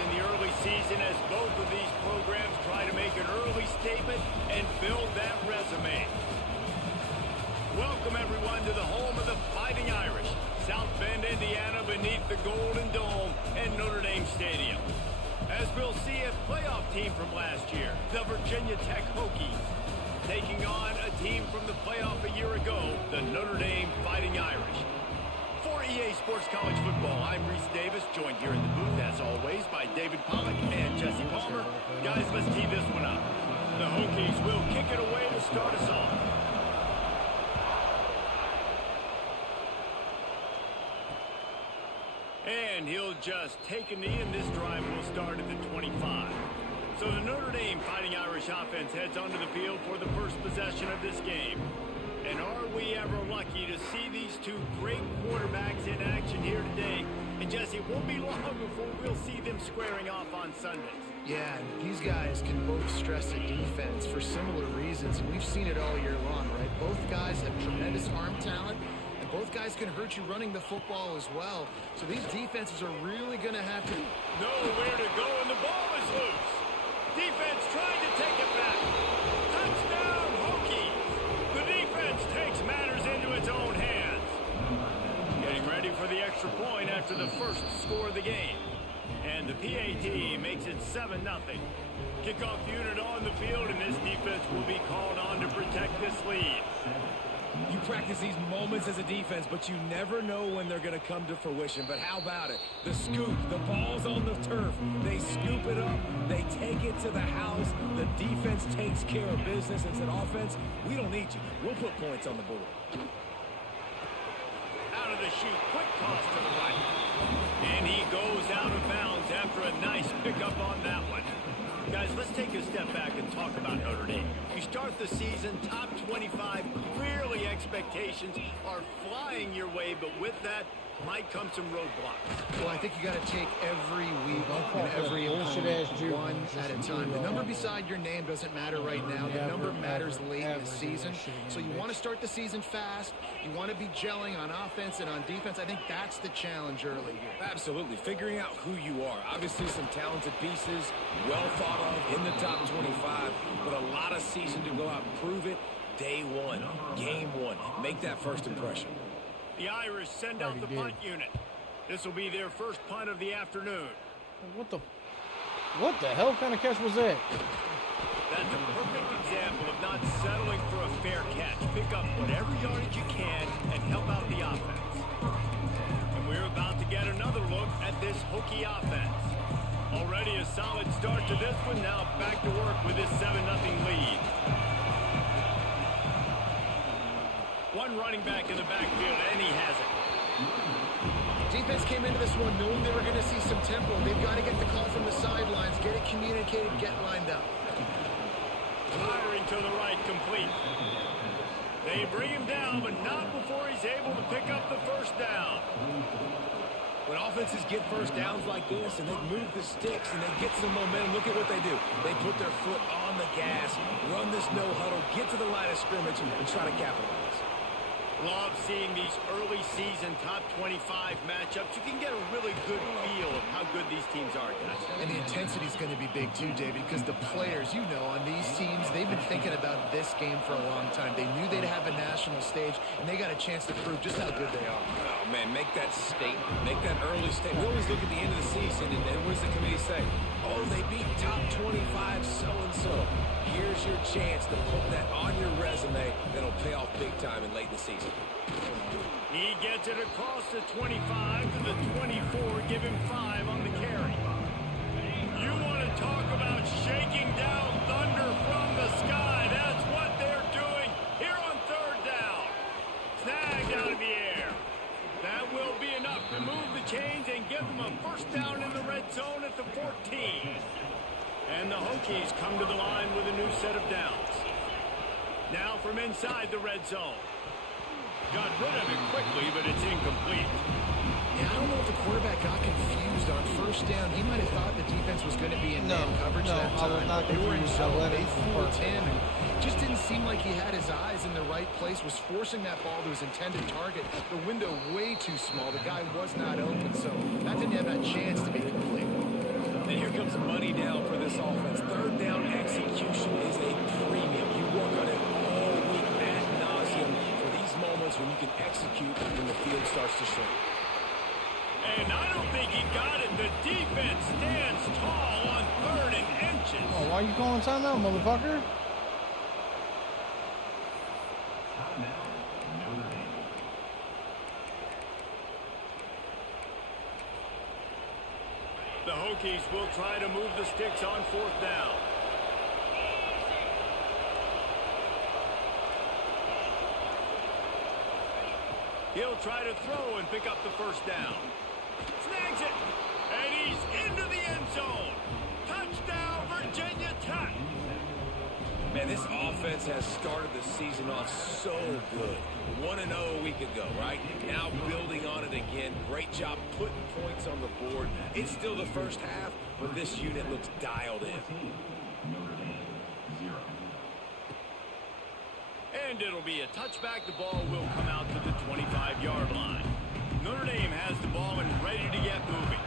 in the early season as both of these programs try to make an early statement and build that resume. Welcome, everyone, to the home of the Fighting Irish, South Bend, Indiana, beneath the Golden Dome and Notre Dame Stadium. As we'll see, a playoff team from last year, the Virginia Tech Hokies, taking on a team from the playoff a year ago, the Notre Dame Fighting Irish. For EA Sports College Football, I'm Reese Davis, joined here in the booth, as always, by David Pollack and Jesse Palmer. Guys, let's tee this one up. The Hokies will kick it away to start us off. And he'll just take a knee, and this drive will start at the 25. So the Notre Dame Fighting Irish offense heads onto the field for the first possession of this game. And are we ever lucky to see these two great quarterbacks in action here today? And Jesse, it won't be long before we'll see them squaring off on Sundays. Yeah, and these guys can both stress a defense for similar reasons, and we've seen it all year long, right? Both guys have tremendous arm talent, and both guys can hurt you running the football as well. So these defenses are really going to have to know where to go, and the ball is loose. Defense trying to take it back. Touchdown, Hokies. The defense takes matters into its own hands. Getting ready for the extra point after the first score of the game. And the PAT makes it 7-0. Kickoff unit on the field, and this defense will be called on to protect this lead. You practice these moments as a defense, but you never know when they're going to come to fruition. But how about it? The scoop, the ball's on the turf. They scoop it up. They take it to the house. The defense takes care of business and said, offense, we don't need you. We'll put points on the board. Out of the chute, quick toss to the right. And he goes out of bounds after a nice pickup on that one. Guys, let's take a step back and talk about Notre Dame. You start the season top 25. Clearly expectations are flying your way, but with that might come some roadblocks. Well, I think you got to take every week and every opponent one at a time. The number beside your name doesn't matter right now. The number matters late in the season. So you want to start the season fast. You want to be gelling on offense and on defense. I think that's the challenge early here. Absolutely. Figuring out who you are. Obviously some talented pieces, well thought of in the top 25, but a lot of season to go out and prove it. Day one, game one. Make that first impression. The Irish send out the punt unit. This will be their first punt of the afternoon. What the hell kind of catch was that? That's a perfect example of not settling for a fair catch. Pick up whatever yardage you can and help out the offense. And we're about to get another look at this Hokie offense. Already a solid start to this one. Now back to work with this 7-0 lead. One running back in the backfield, and he has it. Defense came into this one knowing they were going to see some tempo. They've got to get the call from the sidelines, get it communicated, get lined up. Firing to the right, complete. They bring him down, but not before he's able to pick up the first down. When offenses get first downs like this and they move the sticks and they get some momentum, look at what they do. They put their foot on the gas, run this no-huddle, get to the line of scrimmage, and try to capitalize. Love seeing these early season top 25 matchups. You can get a really good feel of how good these teams are, guys. And the intensity is going to be big too, David, because the players, you know, on these teams, they've been thinking about this game for a long time. They knew they'd have a national stage, and they got a chance to prove just how good they are. Oh, man, make that statement. Make that early statement. We always look at the end of the season, and what does the committee say? Oh, they beat top 25 so-and-so. Here's your chance to put that on your resume that'll pay off big time in late in the season. He gets it across the 25 to the 24, give him 5 on the carry. You want to talk about shaking down thunder from the sky. That's what they're doing here on third down. Snagged out of the air. That will be enough to move the chains and give them a first down in the red zone at the 14. And the Hokies come to the line with a new set of downs. Now from inside the red zone. Got rid of it quickly, but it's incomplete. Yeah, I don't know if the quarterback got confused on first down. He might have thought the defense was going to be in man coverage that time. They were in zone. They fooled him, and just didn't seem like he had his eyes in the right place, was forcing that ball to his intended target. The window way too small. The guy was not open, so that didn't have that chance to be complete. And this offense. Third down execution is a premium. You work on it all week ad nauseum for these moments when you can execute when the field starts to shrink. And I don't think he got it. The defense stands tall on 3rd and inches. Oh, why are you calling timeout, motherfucker? The Hokies will try to move the sticks on 4th down. He'll try to throw and pick up the 1st down. Snags it, and he's into the end zone. Touchdown, Virginia Tech. Man, this offense has started the season off so good. 1-0 a week ago, right? Now building on it again. Great job putting points on the board. It's still the first half, but this unit looks dialed in. And it'll be a touchback. The ball will come out to the 25-yard line. Notre Dame has the ball and ready to get moving.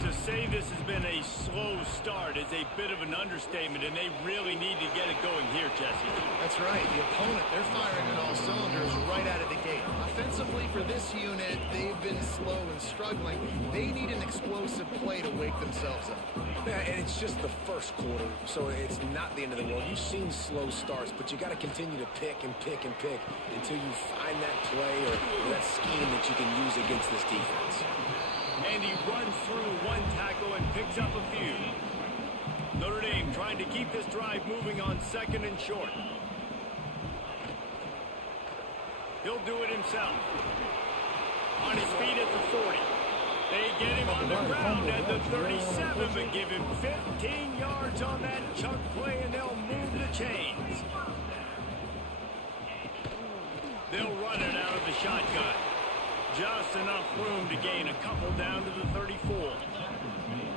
To say this has been a slow start is a bit of an understatement, and they really need to get it going here, Jesse. That's right. The opponent, they're firing on all cylinders right out of the gate. Offensively, for this unit, they've been slow and struggling. They need an explosive play to wake themselves up. Yeah, and it's just the first quarter, so it's not the end of the world. You've seen slow starts, but you got to continue to pick and pick and pick until you find that play or that scheme that you can use against this defense. And he runs through one tackle and picks up a few. Notre Dame trying to keep this drive moving on 2nd and short. He'll do it himself. On his feet at the 40. They get him on the ground at the 37, but give him 15 yards on that chunk play, and they'll move the chains. They'll run it out of the shotgun. Just enough room to gain a couple down to the 34.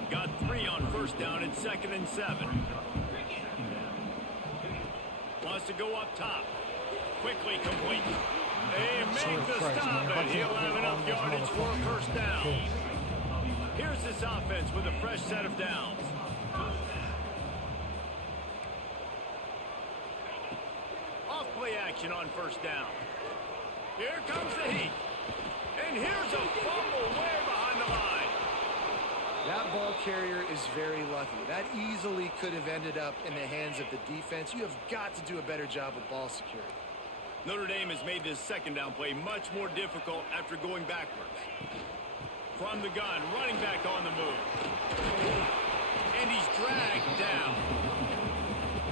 Got 3 on 1st down and 2nd and 7. Wants to go up top. Quickly complete. They make the stop, and he'll have enough yardage for a 1st down. Here's this offense with a fresh set of downs. Off play action on 1st down. Here comes the heat. And here's a fumble way behind the line. That ball carrier is very lucky. That easily could have ended up in the hands of the defense. You have got to do a better job with ball security. Notre Dame has made this 2nd down play much more difficult after going backwards. From the gun, running back on the move. And he's dragged down.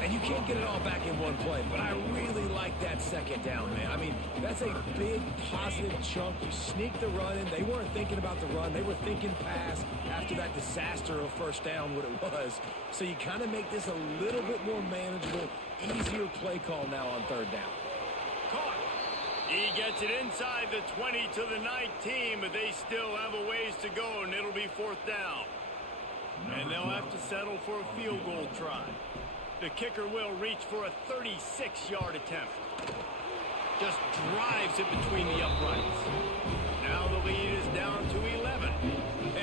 And you can't get it all back in one play, but I really like that 2nd down, man. I mean, that's a big positive chunk. You sneak the run in. They weren't thinking about the run. They were thinking pass after that disaster of 1st down, what it was. So you kind of make this a little bit more manageable, easier play call now on 3rd down. Caught. He gets it inside the 20 to the 19, but they still have a ways to go, and it'll be 4th down. And they'll have to settle for a field goal try. The kicker will reach for a 36-yard attempt. Just drives it between the uprights. Now the lead is down to 11.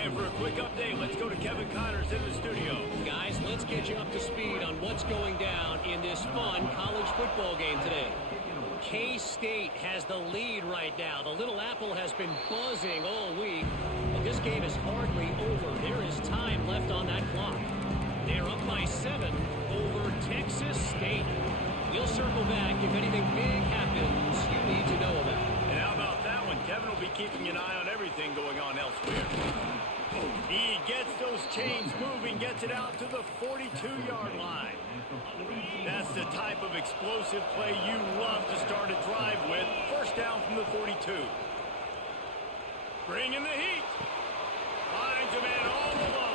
And for a quick update, let's go to Kevin Connors in the studio. Guys, let's get you up to speed on what's going down in this fun college football game today. K-State has the lead right now. The Little Apple has been buzzing all week, but this game is hardly over. There is time left on that clock. They're up by 7 over Texas State. We'll circle back if anything big happens you need to know about. And how about that one? Kevin will be keeping an eye on everything going on elsewhere. He gets those chains moving, gets it out to the 42-yard line. That's the type of explosive play you love to start a drive with. 1st down from the 42. Bring in the heat. Finds a man all alone.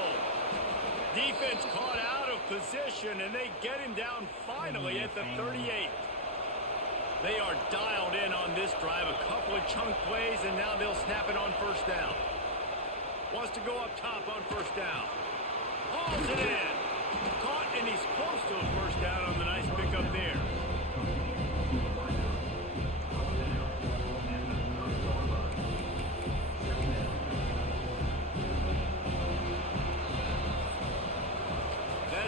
Defense caught out of position, and they get him down finally at the 38. They are dialed in on this drive. A couple of chunk plays, and now they'll snap it on 1st down. Wants to go up top on 1st down. Hauls it in. Caught, and he's close to a 1st down on the nice pickup there.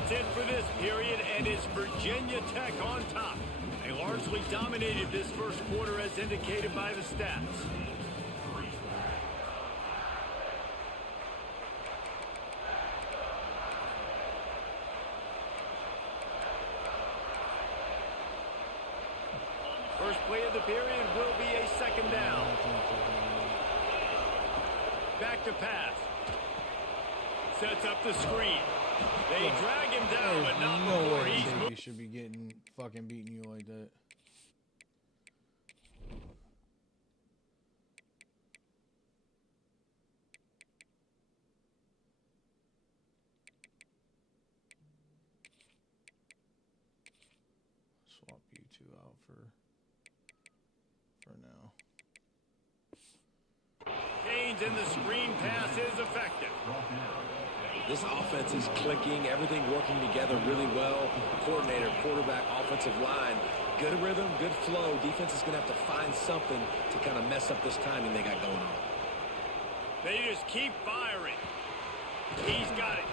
That's it for this period, and it's Virginia Tech on top. They largely dominated this first quarter as indicated by the stats. First play of the period will be a second down. Back to pass. Sets up the screen. They drag him down, but not before he's moved. He should be getting fucking beating you like that. Swap you two out for now. Gains in the screen pass is effective. This offense is clicking, everything working together really well. Coordinator, quarterback, offensive line, good rhythm, good flow. Defense is going to have to find something to kind of mess up this timing they got going on. They just keep firing. He's got it.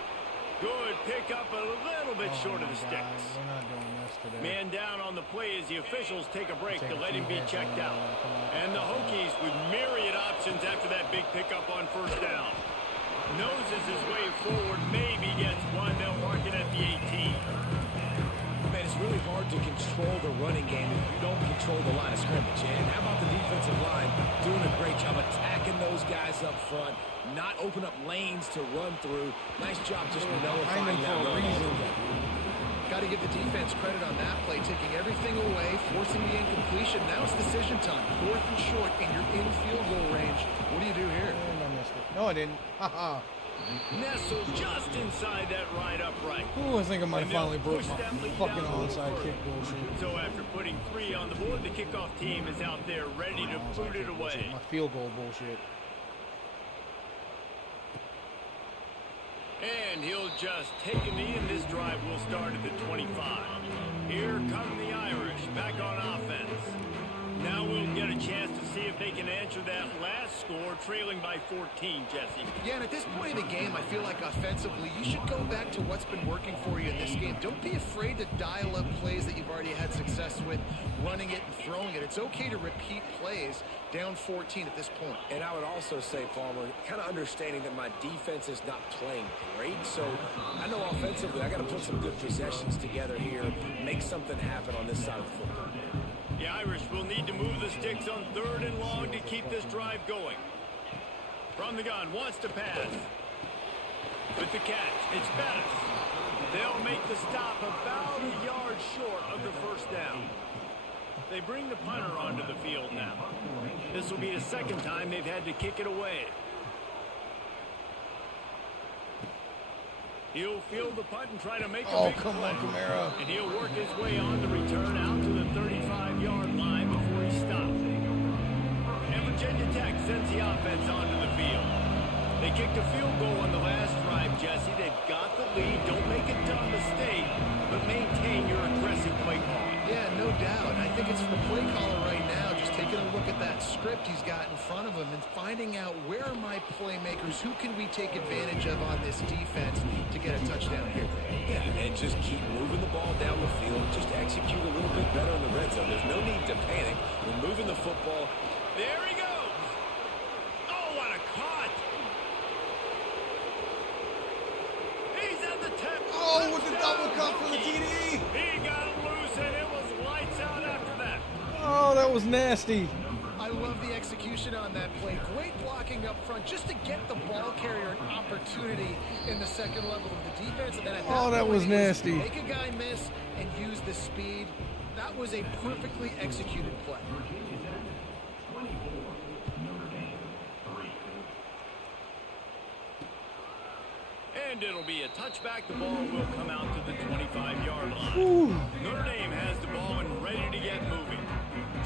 Good pick up a little bit short of the sticks. We're not doing this today. Man down on the play as the officials take a break to let him be checked out. And the Hokies with myriad options after that big pickup on first down. Noses his way forward, maybe gets one. They'll mark it at the 18. Man, it's really hard to control the running game if you don't control the line of scrimmage. And how about the defensive line doing a great job attacking those guys up front, not open up lanes to run through. Nice job just nullifying that run. Got to give the defense credit on that play, taking everything away, forcing the incompletion. Now it's decision time. 4th and short, and you're in field goal range. What do you do here? I missed it. No, I didn't. Haha. Nestled just inside that right upright. Ooh, I think I might have And finally they'll broke push my that lead fucking down a little onside further. kick bullshit. So after putting 3 on the board, the kickoff team is out there ready to Onside boot it kick bullshit. away. My field goal bullshit. And he'll just take a knee, and this drive will start at the 25. Here come the Irish back on offense. Now we'll get a chance to see if they can answer that last score, trailing by 14, Jesse. Yeah, and at this point in the game, I feel like offensively, you should go back to what's been working for you in this game. Don't be afraid to dial up plays that you've already had success with, running it and throwing it. It's okay to repeat plays down 14 at this point. And I would also say, Palmer, kind of understanding that my defense is not playing great. So I know offensively I got to put some good possessions together here, make something happen on this side of the football. The Irish will need to move the sticks on 3rd and long to keep this drive going. From the gun, wants to pass. With the catch, it's Bettis. They'll make the stop about a yard short of the first down. They bring the punter onto the field now. This will be the second time they've had to kick it away. He'll field the punt and try to make a big come play. on, Kamara. And he'll work his way on the return out to the 35-yard line before he stops. And Virginia Tech sends the offense onto the field. They kicked a field goal on the last drive, Jesse. They've got the lead. Don't make a dumb mistake, but maintain your aggressive play calling. Yeah, no doubt. I think it's the play caller right now, just taking a look at that script he's got in front of him and finding out where are my playmakers, who can we take advantage of on this defense to get a touchdown here. Yeah, and just keep moving the ball down the field. Just execute a little bit better in the red zone. There's no need to panic. We're moving the football. There he goes. Oh, what a cut. He's at the 10. Oh, with the double cut for the TD. He got loose, and it was lights out after that. Oh, that was nasty. I love the execution on that play. Great blocking up front just to get the ball carrier an opportunity in the second level of the defense. And then at That was nasty. Make a guy miss and use the speed. That was a perfectly executed play. And it'll be a touchback. The ball will come out to the 25-yard line. Ooh. Notre Dame has the ball and ready to get moving.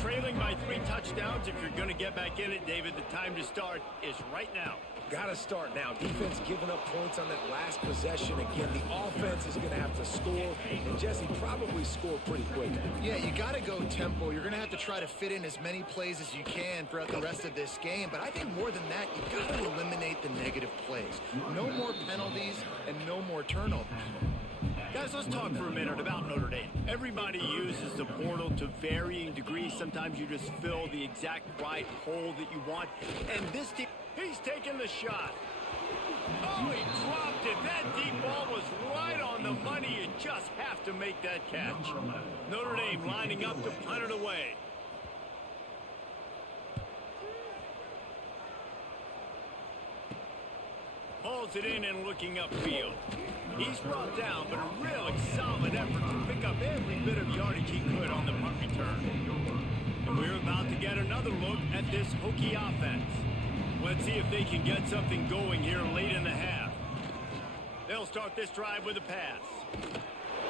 Trailing by 3 touchdowns. If you're going to get back in it, David, the time to start is right now. Got to start now. Defense giving up points on that last possession. Again, the offense is going to have to score, and Jesse probably score pretty quick. Yeah, you got to go tempo. You're going to have to try to fit in as many plays as you can throughout the rest of this game. But I think more than that, you got to eliminate the negative plays. No more penalties and no more turnovers. Guys, let's talk for a minute about Notre Dame. Everybody uses the portal to varying degrees. Sometimes you just fill the exact right hole that you want. And this team, he's taking the shot. Oh, he dropped it. That deep ball was right on the money. You just have to make that catch. Notre Dame lining up to punt it away. Hauls it in and looking upfield. He's brought down, but a really solid effort to pick up every bit of yardage he could on the punt return. And we're about to get another look at this Hokie offense. Let's see if they can get something going here late in the half. They'll start this drive with a pass.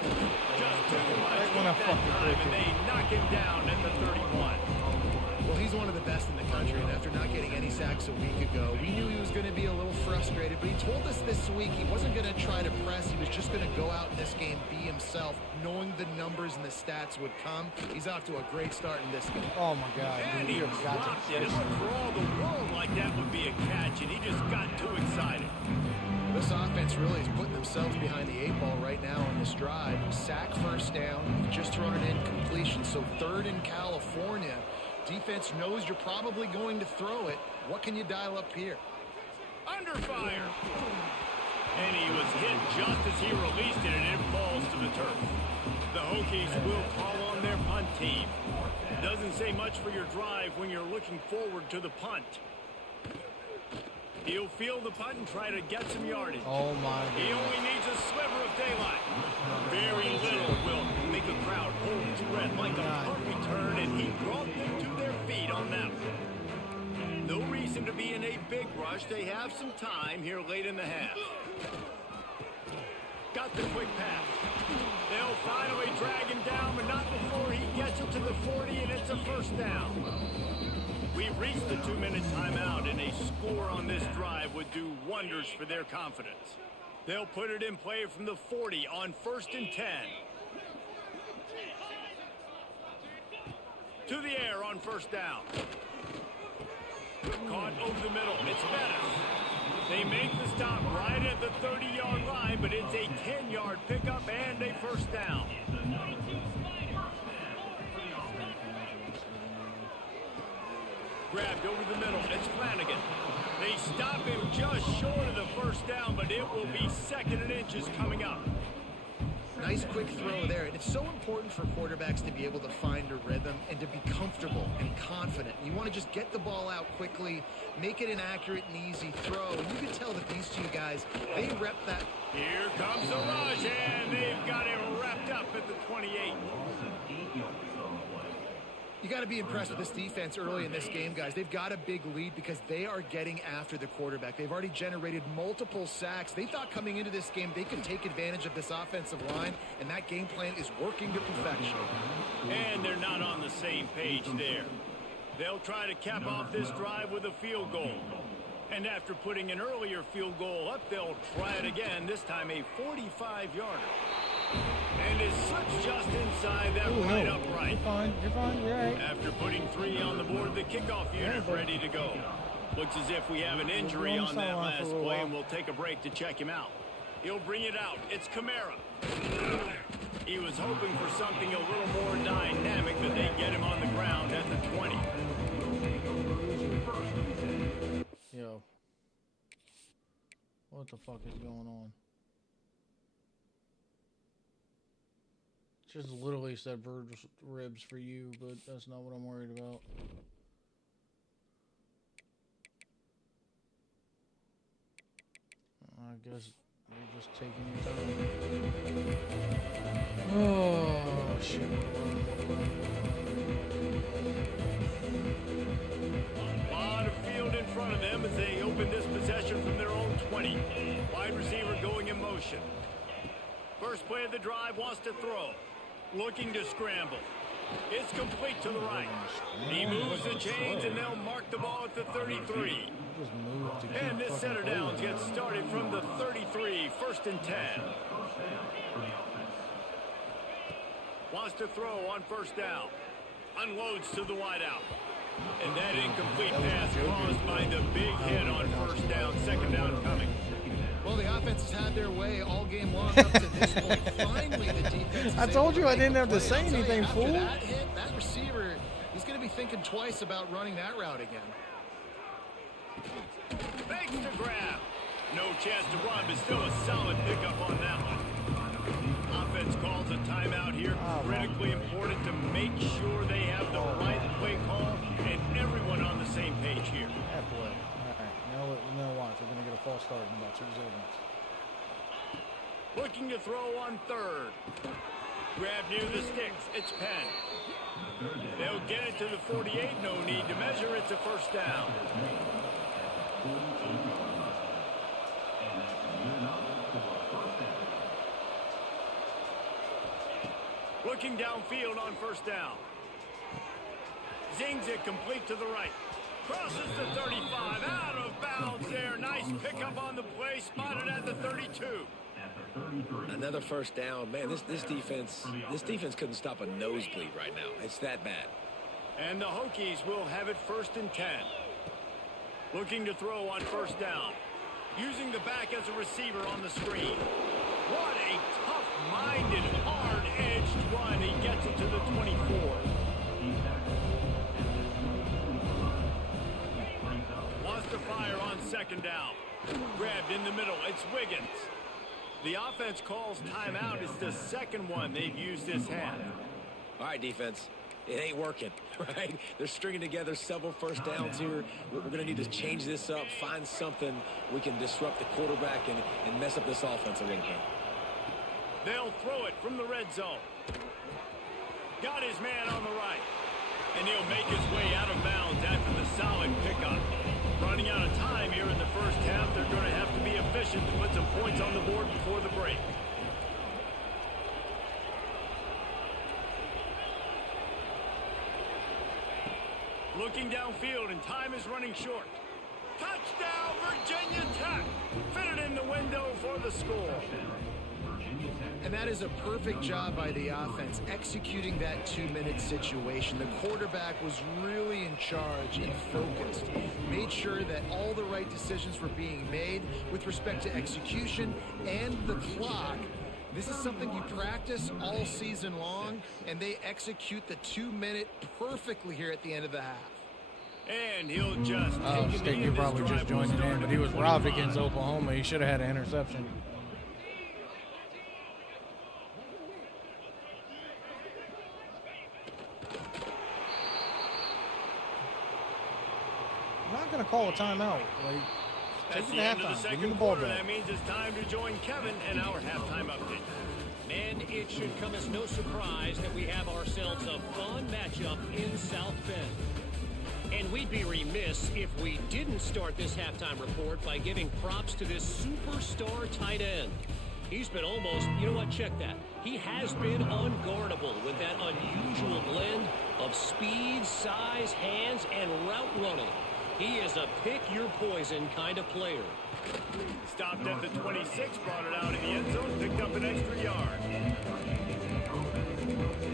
Just too much that time, and they knock him down at the 31. Well, he's one of the best in the country, and after not getting any sacks a week ago, we knew he was going to be a little frustrated, but he told us this week he wasn't going to try to press. He was just going to go out in this game, be himself, knowing the numbers and the stats would come. He's off to a great start in this game. Oh, my God. And he dropped it. It looked for all the world like that would be a catch, and he just got too excited. This offense really is putting themselves behind the 8 ball right now on this drive. Sack first down, just thrown an incompletion, so third in California. Defense knows you're probably going to throw it. What can you dial up here? Under fire. And he was hit just as he released it, and it falls to the turf. The Hokies will call on their punt team. Doesn't say much for your drive when you're looking forward to the punt. He'll field the punt and try to get some yardage. Oh, my God. He only needs a sliver of daylight. Very little will make a crowd hold its breath like a punt return, and he brought them to their feet on that one. No reason to be in a big rush. They have some time here late in the half. Got the quick pass. They'll finally drag him down, but not before he gets it to the 40, and it's a first down. We've reached the 2-minute timeout, and a score on this drive would do wonders for their confidence. They'll put it in play from the 40 on 1st and 10. To the air on first down. Caught over the middle. It's Bettis. They make the stop right at the 30-yard line, but it's a 10-yard pickup and a first down. Grabbed over the middle. It's Flanagan. They stop him just short of the first down, but it will be 2nd and inches coming up. Nice quick throw there. And it's so important for quarterbacks to be able to find a rhythm and to be comfortable and confident. You want to just get the ball out quickly, make it an accurate and easy throw. And you can tell that these two guys, they rep that. Here comes the rush, and they've got him wrapped up at the 28. You got to be impressed with this defense early in this game, guys. They've got a big lead because they are getting after the quarterback. They've already generated multiple sacks. They thought coming into this game they could take advantage of this offensive line, and that game plan is working to perfection. And they're not on the same page there. They'll try to cap off this drive with a field goal. And after putting an earlier field goal up, they'll try it again, this time a 45-yarder. And it slips just inside that right upright. You're fine, you're right. After putting 3 on the board, the kickoff unit ready to go. Looks as if we have an injury on that last play, and we'll take a break to check him out. He'll bring it out. It's Kamara. He was hoping for something a little more dynamic, but they get him on the ground at the 20. Yo. What the fuck is going on? Just literally said Virgil's ribs for you, but that's not what I'm worried about. I guess you're just taking your time. Oh, shit. A lot of field in front of them as they open this possession from their own 20. Wide receiver going in motion. First play of the drive, wants to throw. Looking to scramble. It's complete to the right. He moves the chains, and they'll mark the ball at the 33. And this center downs gets started from the 33, 1st and 10. Wants to throw on first down. Unloads to the wideout. And that incomplete pass caused by the big hit on first down, 2nd down coming. Well, the offense has had their way all game long up to this point. Finally, the defense. I told you I didn't have to say anything, after fool. That hit, that receiver, he's going to be thinking twice about running that route again. Fakes to grab. No chance to run, but still a solid pickup on that one. Offense calls a timeout here. Critically important to make sure they have the right play call and everyone on the same page here. That boy. All right. Now watch. We're going to get a false start in about 2 seconds. Looking to throw on third. Grab near the sticks. It's Penn. They'll get it to the 48. No need to measure. It's a first down. Looking downfield on first down. Zings it complete to the right. Crosses the 35. Out of bounds there. Nice pickup on the play. Spotted at the 32. Another first down. Man, this defense couldn't stop a nosebleed right now. It's that bad. And the Hokies will have it 1st and 10. Looking to throw on first down. Using the back as a receiver on the screen. What a tough-minded, hard-edged run. He gets it to the 24. Wants to fire on 2nd down. Grabbed in the middle. It's Wiggins. The offense calls timeout. It's the 2nd one they've used this half. All right, defense. It ain't working, right? They're stringing together several first downs here. We're going to need to change this up, find something we can disrupt the quarterback and mess up this offense a little bit. They'll throw it from the red zone. Got his man on the right. And he'll make his way out of bounds after the solid pickup. Running out of time here in the first half. They're going to have to be efficient to put some points on the board before the break. Looking downfield, and time is running short. Touchdown, Virginia Tech. Fitted in the window for the score. And that is a perfect job by the offense, executing that 2-minute situation. The quarterback was really in charge and focused. Made sure that all the right decisions were being made with respect to execution and the clock. This is something you practice all season long, and they execute the 2-minute perfectly here at the end of the half. And he'll just I was thinking he probably just joined in, but he was robbed against Oklahoma. He should have had an interception. I'm not going to call a timeout. Like, That's take the it end to of the halftime. Give me second the ball quarter. back. That means it's time to join Kevin and our halftime update. And it should come as no surprise that we have ourselves a fun matchup in South Bend. And we'd be remiss if we didn't start this halftime report by giving props to this superstar tight end. He's been almost, you know what, check that. He has been unguardable with that unusual blend of speed, size, hands, and route running. He is a pick-your-poison kind of player. Stopped at the 26, brought it out in the end zone, picked up an extra yard.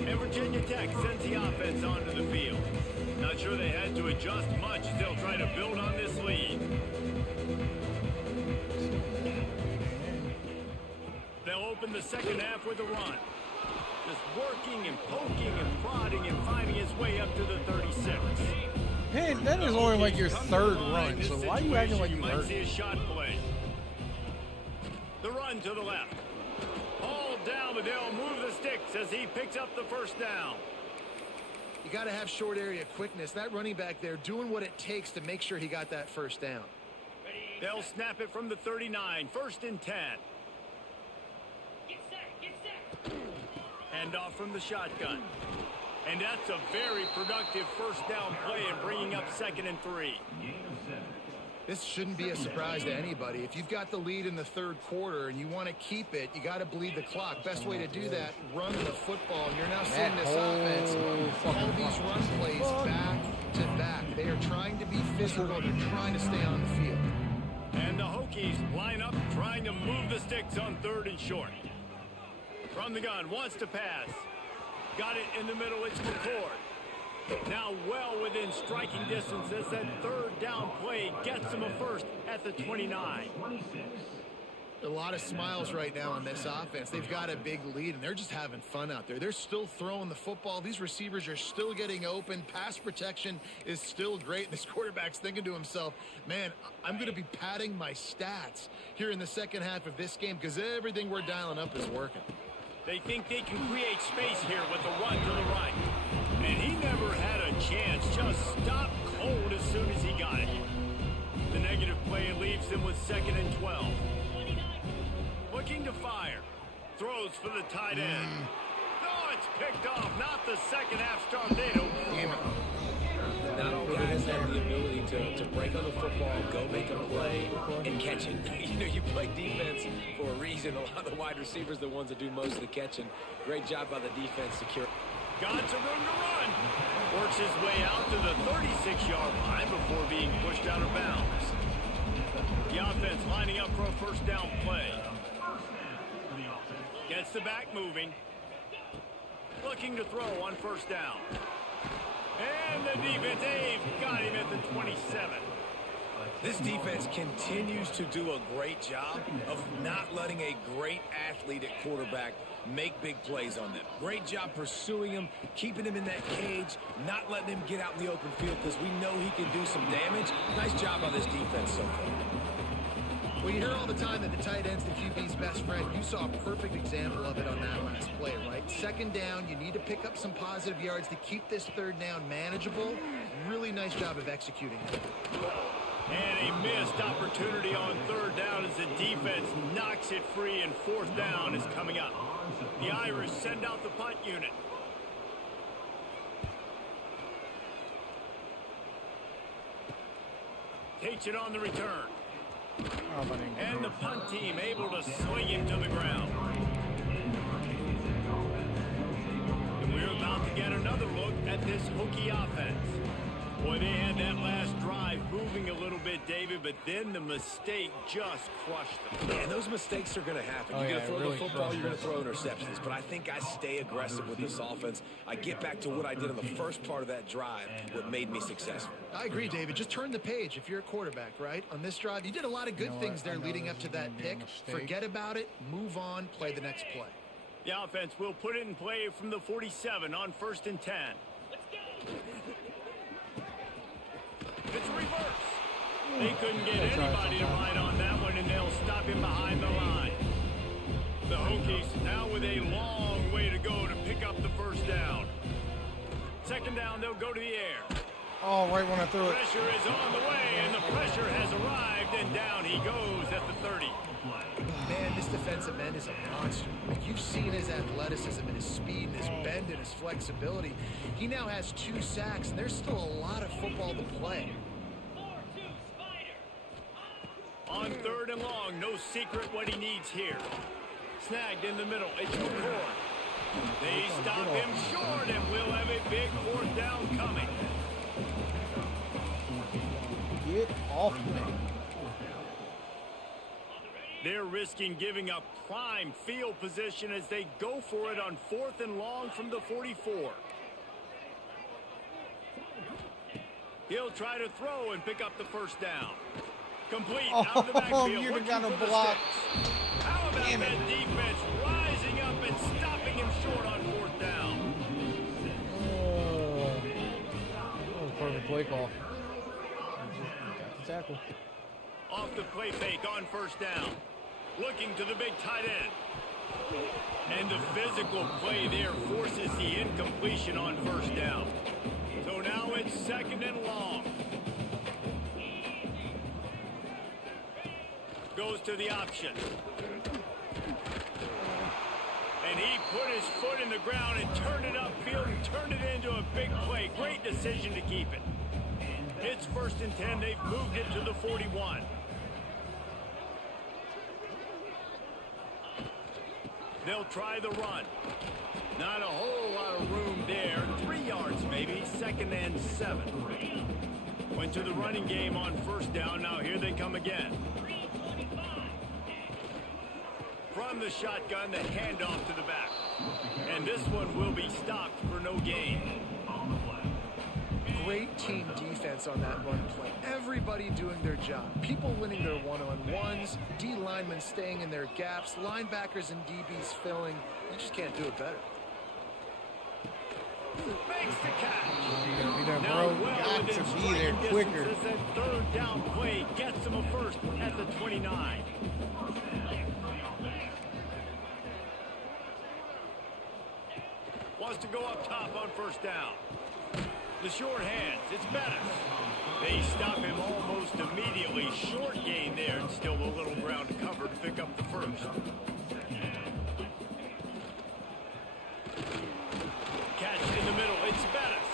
And Virginia Tech sends the offense onto the field. Not sure they had to adjust much as they'll try to build on this lead. They'll open the second half with a run. Just working and poking and prodding and finding his way up to the 36. Hey, that is only like your 3rd run, so why are you acting like you might hurt? see a shot play. The run to the left. Hauled down, but they'll move the sticks as he picks up the first down. You got to have short area quickness. That running back there doing what it takes to make sure he got that first down. They'll snap it from the 39, 1st and 10. Hand off from the shotgun. And that's a very productive first down play and bringing up 2nd and 3. This shouldn't be a surprise to anybody. If you've got the lead in the 3rd quarter and you want to keep it, you got to bleed the clock. Best way to do that, run the football. And you're now seeing this offense call these run plays back to back. They are trying to be physical. They're trying to stay on the field. And the Hokies line up, trying to move the sticks on 3rd and short. From the gun, wants to pass. Got it in the middle, it's McCord. Now well within striking distance as that 3rd down play gets him a first at the 29. A lot of smiles right now on this offense. They've got a big lead, and they're just having fun out there. They're still throwing the football. These receivers are still getting open. Pass protection is still great. And this quarterback's thinking to himself, man, I'm going to be padding my stats here in the second half of this game because everything we're dialing up is working. They think they can create space here with a run to the right. And he never had a chance. Just stopped cold as soon as he got it. The negative play leaves them with 2nd and 12. Looking to fire. Throws for the tight end. No, it's picked off. Not the second half start they don't. Damn it. Not all guys have the ability to break on the football, go make a play, and catch it. You know, you play defense for a reason. A lot of the wide receivers are the ones that do most of the catching. Great job by the defense secure. Got some room to run. Works his way out to the 36-yard line before being pushed out of bounds. The offense lining up for a first down play. Gets the back moving. Looking to throw on first down. And the defense, they've got him at the 27. This defense continues to do a great job of not letting a great athlete at quarterback make big plays on them. Great job pursuing him, keeping him in that cage, not letting him get out in the open field because we know he can do some damage. Nice job by this defense so far. Well, you hear all the time that the tight end's the QB's best friend. You saw a perfect example of it on that last play, right? Second down, you need to pick up some positive yards to keep this third down manageable. Really nice job of executing it. And a missed opportunity on third down as the defense knocks it free, and fourth down is coming up. The Irish send out the punt unit. Takes it on the return. And the punt team able to swing him to the ground. And we're about to get another look at this Hokie offense. Boy, they had that last drive moving a little bit, David, but then the mistake just crushed them. Yeah, and those mistakes are going to happen. You're going to throw the football, you're going to throw interceptions. But I think I stay aggressive with this offense. I get back to what I did in the first part of that drive, what made me successful. I agree, David. Just turn the page if you're a quarterback, right? On this drive, you did a lot of good things there leading up to that pick. Forget about it, move on, play the next play. The offense will put it in play from the 47 on 1st and 10. It's reverse. They couldn't get anybody to ride on that one, and they'll stop him behind the line. The Hokies now with a long way to go to pick up the first down. Second down, they'll go to the air. Oh, right when I threw it. Pressure is on the way, and the pressure has arrived, and down he goes at the 30. Man, this defensive end is a monster. Like, you've seen his athleticism and his speed and his bend and his flexibility. He now has 2 sacks, and there's still a lot of football to play. On 3rd and long, no secret what he needs here. Snagged in the middle. It's McCord. They stop him short, and we'll have a big 4th down coming. Get off me. They're risking giving up prime field position as they go for it on 4th and long from the 44. He'll try to throw and pick up the first down. Complete out of the backfield. You'd have got a block. How about that defense rising up and stopping him short on 4th down? That was a perfect play call. Got the tackle. Off the play fake on 1st down. Looking to the big tight end. And the physical play there forces the incompletion on 1st down. So now it's 2nd and long. Goes to the option. And he put his foot in the ground and turned it upfield and turned it into a big play. Great decision to keep it. It's 1st and 10. They've moved it to the 41. They'll try the run. Not a whole lot of room there. 3 yards maybe. 2nd and 7. Went to the running game on 1st down. Now here they come again. From the shotgun, the handoff to the back. And this one will be stopped for no gain. great team defense on that run play. Everybody doing their job. People winning their one-on-ones, D linemen staying in their gaps, linebackers and DBs filling. You just can't do it better. Makes the catch. You gotta be there, Now bro. well Got within to be there striking quicker. distance as that third down play gets them a first at the 29. Wants to go up top on first down. The short hands, it's Bettis. They stop him almost immediately. Short gain there, and still a little ground to cover to pick up the first. Catch in the middle, it's Bettis.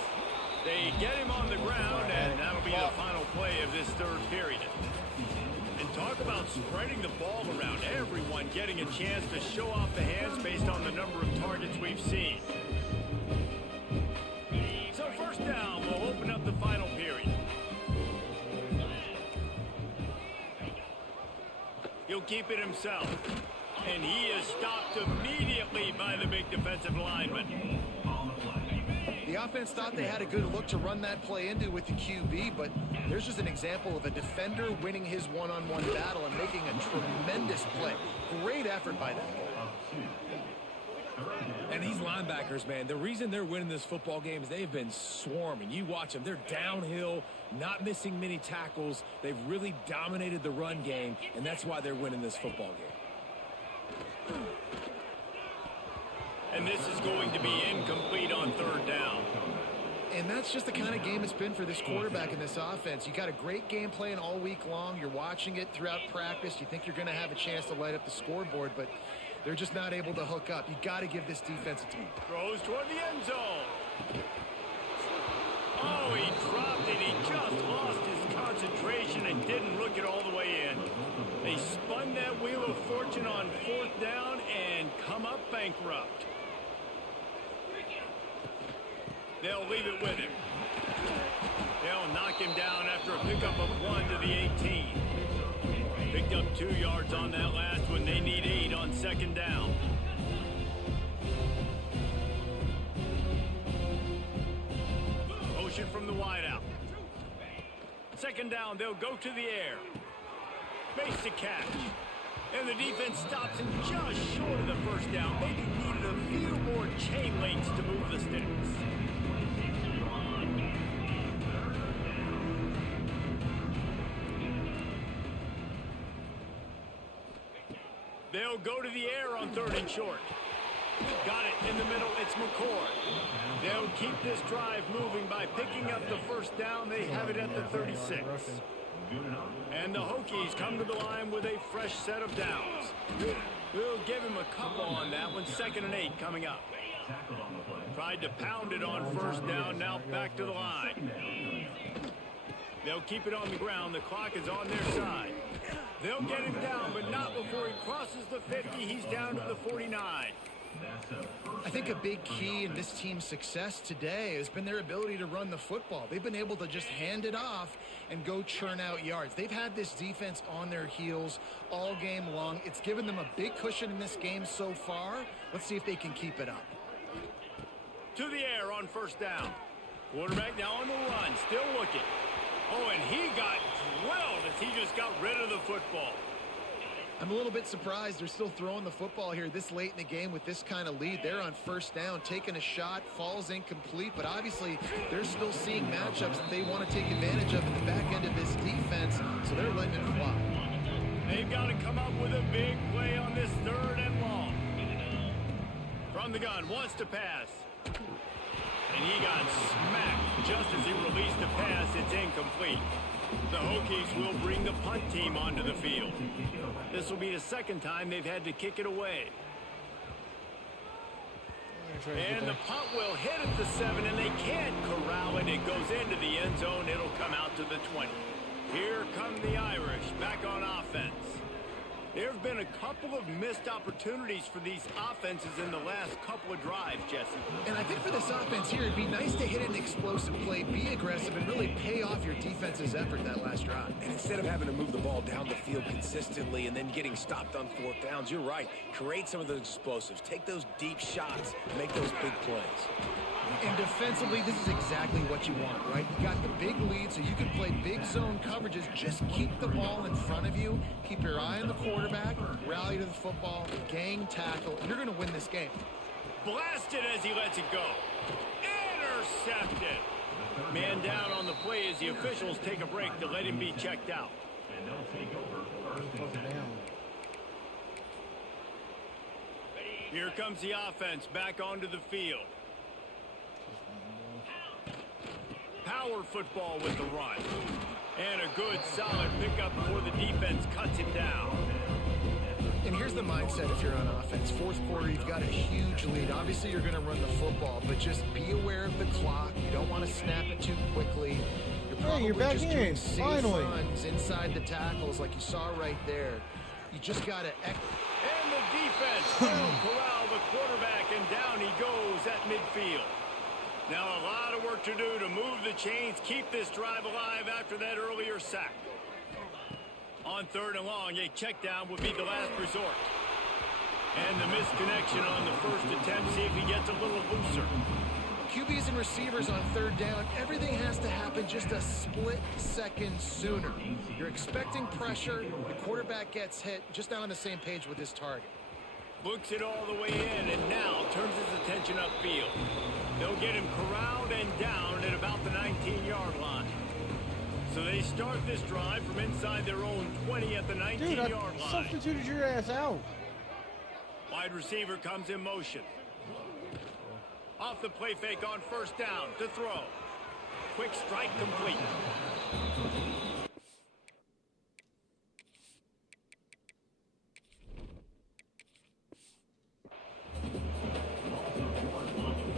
They get him on the ground, and that'll be the final play of this third period. And talk about spreading the ball around. Everyone getting a chance to show off the hands based on the number of targets we've seen. So first down will open up the final period. He'll keep it himself. And he is stopped immediately by the big defensive lineman. The offense thought they had a good look to run that play into with the QB, but there's just an example of a defender winning his one-on-one battle and making a tremendous play. Great effort by them. And these linebackers, man, the reason they're winning this football game is they've been swarming. You watch them. They're downhill, not missing many tackles. They've really dominated the run game, and that's why they're winning this football game. And this is going to be incomplete on third down. And that's just the kind of game it's been for this quarterback in this offense. You got a great game plan all week long. You're watching it throughout practice. You think you're going to have a chance to light up the scoreboard, but they're just not able to hook up. You got to give this defense a team. Throws toward the end zone. Oh, he dropped it. He just lost his concentration and didn't look it all the way in. They spun that wheel of fortune on fourth down and come up bankrupt. They'll leave it with him. They'll knock him down after a pickup of 1 to the 18. Picked up 2 yards on that last one. They need 8 on second down. Motion from the wideout. Second down, they'll go to the air. Makes the catch. And the defense stops him just short of the first down. Maybe needed a few more chain links to move the sticks. They'll go to the air on third and short. Got it in the middle. It's McCord. They'll keep this drive moving by picking up the first down. They have it at the 36. And the Hokies come to the line with a fresh set of downs. We'll give him a couple on that one. 2nd and 8 coming up. Tried to pound it on first down. Now back to the line. They'll keep it on the ground. The clock is on their side. They'll get him down, but not before he crosses the 50. He's down to the 49. I think a big key in this team's success today has been their ability to run the football. They've been able to just hand it off and go churn out yards. They've had this defense on their heels all game long. It's given them a big cushion in this game so far. Let's see if they can keep it up. To the air on first down. Quarterback now on the run, still looking. Oh, and he got drilled as he just got rid of the football. I'm a little bit surprised they're still throwing the football here this late in the game with this kind of lead. They're on first down, taking a shot, falls incomplete, but obviously they're still seeing matchups that they want to take advantage of in the back end of this defense, so they're letting it fly. They've got to come up with a big play on this third and long. From the gun, wants to pass. And he got smacked just as he released the pass. It's incomplete. The Hokies will bring the punt team onto the field. This will be the second time they've had to kick it away. And the punt will hit at the 7, and they can't corral it. It goes into the end zone. It'll come out to the 20. Here come the Irish back on offense. There have been a couple of missed opportunities for these offenses in the last couple of drives, Jesse. And I think for this offense here, it'd be nice to hit an explosive play, be aggressive, and really pay off your defense's effort that last drive. And instead of having to move the ball down the field consistently and then getting stopped on fourth downs, you're right. Create some of those explosives. Take those deep shots. Make those big plays. And defensively, this is exactly what you want, right? You got the big lead, so you can play big zone coverages. Just keep the ball in front of you. Keep your eye on the quarterback. Rally to the football. Gang tackle. You're going to win this game. Blasted as he lets it go. Intercepted. Man down on the play as the officials take a break to let him be checked out. Here comes the offense back onto the field. Power football with the run. And a good, solid pickup before the defense cuts him down. And here's the mindset if you're on offense. Fourth quarter, you've got a huge lead. Obviously, you're going to run the football, but just be aware of the clock. You don't want to snap it too quickly. You're back just in, doing safe finally. runs inside the tackles like you saw right there. You just got to... And the defense will corral the quarterback, and down he goes at midfield. Now a lot of work to do to move the chains, keep this drive alive after that earlier sack. On third and long, a check down would be the last resort. And the misconnection on the first attempt, see if he gets a little looser. QBs and receivers on third down, everything has to happen just a split second sooner. You're expecting pressure, the quarterback gets hit, just not on the same page with his target. Looks it all the way in, and now turns his attention upfield. They'll get him corralled and down at about the 19-yard line. So they start this drive from inside their own 20 at the 19-yard line. Substituted your ass out. Wide receiver comes in motion. Off the play fake on first down to throw. Quick strike complete.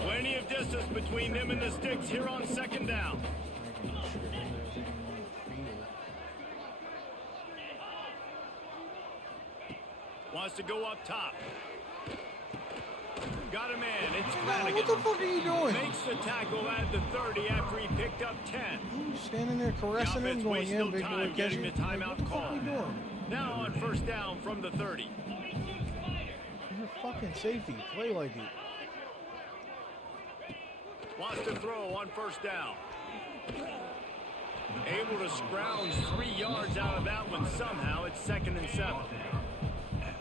Plenty of distance between them and the sticks here on second down. Wants to go up top. Got a man. It's Flanagan. What the fuck are you doing? Makes the tackle at the 30 after he picked up 10. You standing there caressing him, going, yeah, big boy, getting the timeout call. What the fuck are you doing? Now on first down from the 30. You're fucking safety. Play like it. Wants to throw on first down. Able to scrounge 3 yards out of that one somehow. It's 2nd and 7.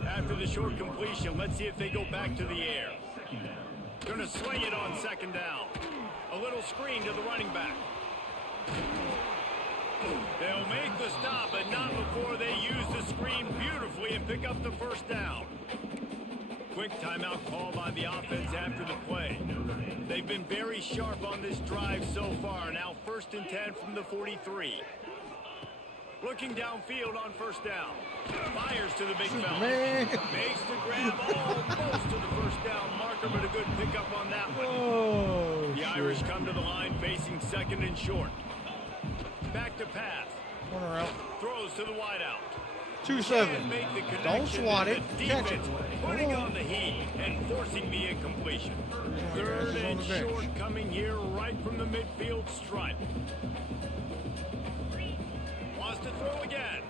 After the short completion, let's see if they go back to the air. Going to sling it on second down. A little screen to the running back. They'll make the stop, but not before they use the screen beautifully and pick up the first down. Quick timeout call by the offense after the play. They've been very sharp on this drive so far. Now 1st and 10 from the 43. Looking downfield on first down. Fires to the big fella. Makes the grab almost to the first down marker, but a good pickup on that one. Oh, the Irish come to the line facing 2nd and short. Back to pass. Corner out. Throws to the wideout. 2-7. Don't swat it. Catch it. Putting on the heat and forcing the incompletion. 3rd and short coming here right from the midfield stripe. Wants to throw again.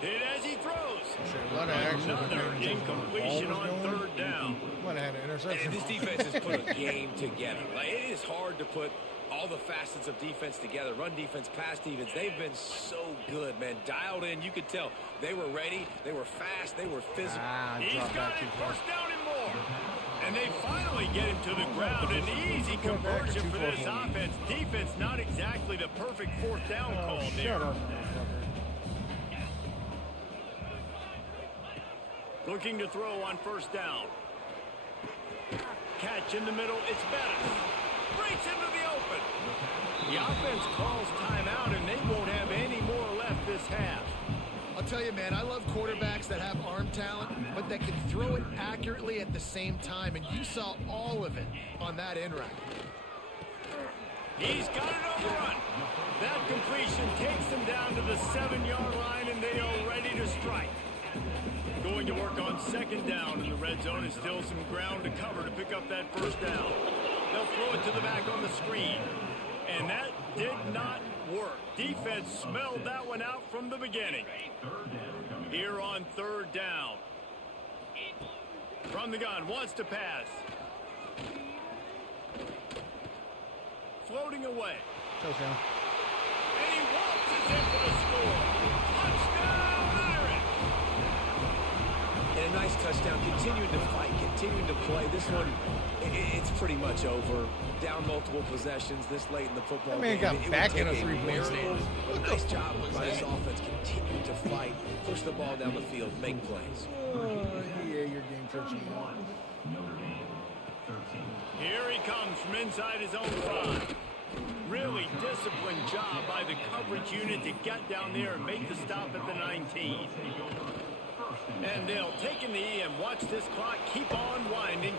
Hit as he throws. Another incompletion on 3rd down. Might have had an interception. And this defense has put a game together. Like, it is hard to put all the facets of defense together. Run defense, pass defense. They've been so good, man. Dialed in. You could tell they were ready. They were fast. They were physical. He's got it. First down and more. And they finally get him to the ground. An easy conversion for this offense. Defense not exactly the perfect 4th down call there. Looking to throw on first down. Catch in the middle. It's Bettis. Breaks into the open. The offense calls timeout, and they won't have any more left this half. I'll tell you, man, I love quarterbacks that have arm talent, but that can throw it accurately at the same time, and you saw all of it on that end route. He's got it on the run. That completion takes them down to the 7-yard line, and they are ready to strike. Going to work on second down in the red zone, and still some ground to cover to pick up that first down. They'll throw it to the back on the screen. And that did not work. Defense smelled that one out from the beginning. Here on third down. From the gun, wants to pass. Floating away. Touchdown. And he waltzes in for the score. Touchdown, Irish! And a nice touchdown. Continuing to fight, continuing to play. This one, it's pretty much over. Down multiple possessions this late in the football That man game. got back in a three-point miracle, stand. but a nice job by this offense. Continue to fight, push the ball down the field, make plays. Yeah, your game trips me out. Here he comes from inside his own 5. Really disciplined job by the coverage unit to get down there and make the stop at the 19. And they'll take in the knee and watch this clock keep on winding.